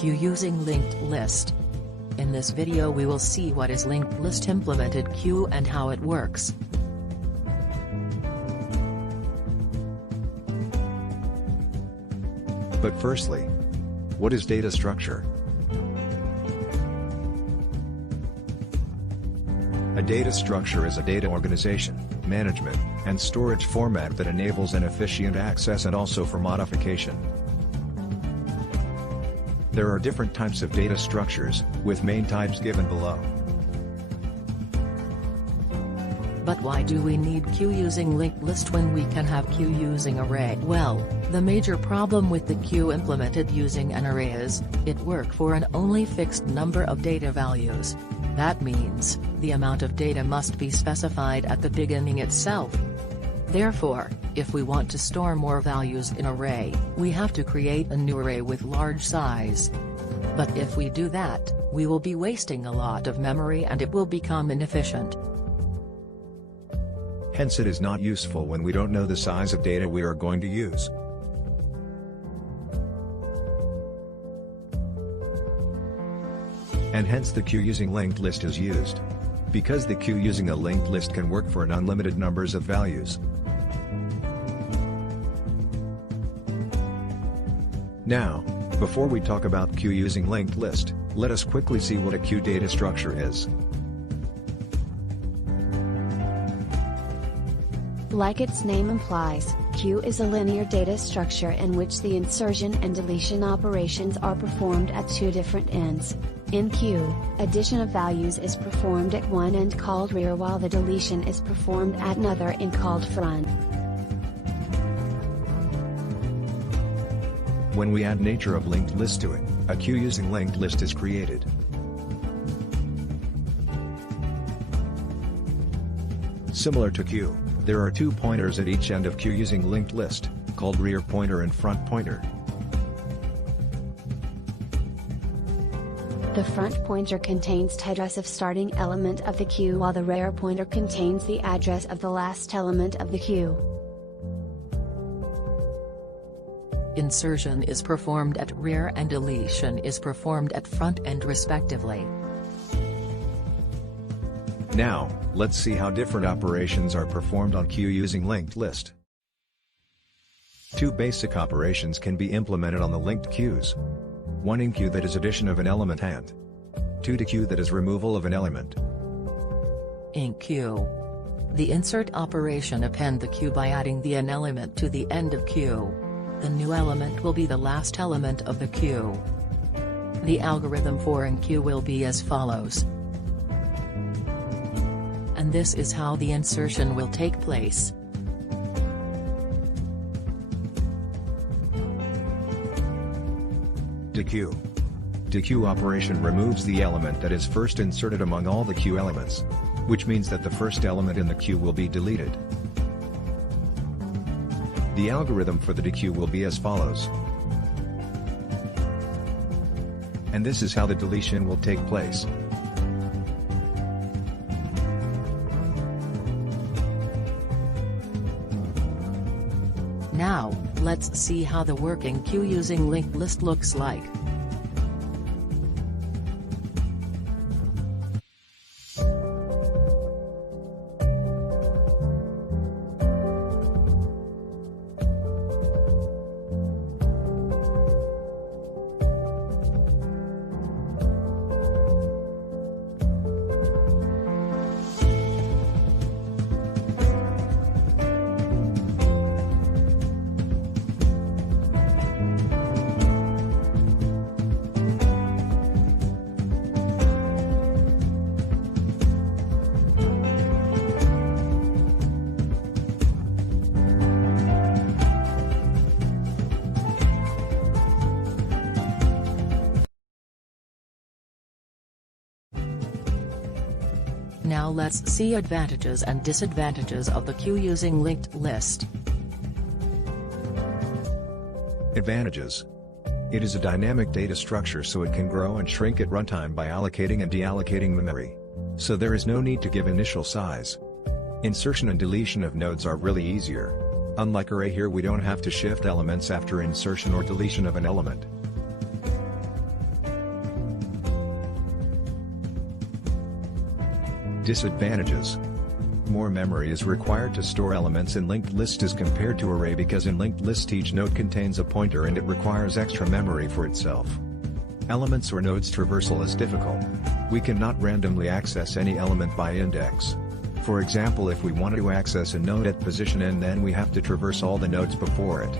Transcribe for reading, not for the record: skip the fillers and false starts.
queue using linked list. In this video we will see what is linked list implemented queue and how it works. But firstly, what is data structure? A data structure is a data organization, management, and storage format that enables an efficient access and also for modification. There are different types of data structures, with main types given below. But why do we need queue using linked list when we can have queue using array? Well, the major problem with the queue implemented using an array is, it works for an only fixed number of data values. That means, the amount of data must be specified at the beginning itself. Therefore, if we want to store more values in array, we have to create a new array with large size. But if we do that, we will be wasting a lot of memory and it will become inefficient. Hence it is not useful when we don't know the size of data we are going to use. And hence the queue using linked list is used. Because the queue using a linked list can work for an unlimited numbers of values. Now, before we talk about queue using linked list, let us quickly see what a queue data structure is. Like its name implies, queue is a linear data structure in which the insertion and deletion operations are performed at two different ends. In queue, addition of values is performed at one end called rear while the deletion is performed at another end called front. When we add nature of linked list to it, a queue using linked list is created. Similar to queue, there are two pointers at each end of queue using linked list, called rear pointer and front pointer. The front pointer contains the address of starting element of the queue while the rear pointer contains the address of the last element of the queue. Insertion is performed at rear and deletion is performed at front end respectively. Now, let's see how different operations are performed on queue using linked list. Two basic operations can be implemented on the linked queues. One in queue that is addition of an element and two to queue that is removal of an element. In queue, the insert operation append the queue by adding the an element to the end of queue. The new element will be the last element of the queue. The algorithm for in queue will be as follows. And this is how the insertion will take place. Dequeue. Dequeue operation removes the element that is first inserted among all the queue elements, which means that the first element in the queue will be deleted. The algorithm for the dequeue will be as follows. And this is how the deletion will take place. Now, let's see how the working queue using linked list looks like. Now let's see advantages and disadvantages of the queue using linked list. Advantages. It is a dynamic data structure so it can grow and shrink at runtime by allocating and deallocating memory. So there is no need to give initial size. Insertion and deletion of nodes are really easier. Unlike array here we don't have to shift elements after insertion or deletion of an element. Disadvantages. More memory is required to store elements in linked list as compared to array because in linked list each node contains a pointer and it requires extra memory for itself. Elements or nodes traversal is difficult. We cannot randomly access any element by index. For example, if we want to access a node at position n, then we have to traverse all the nodes before it.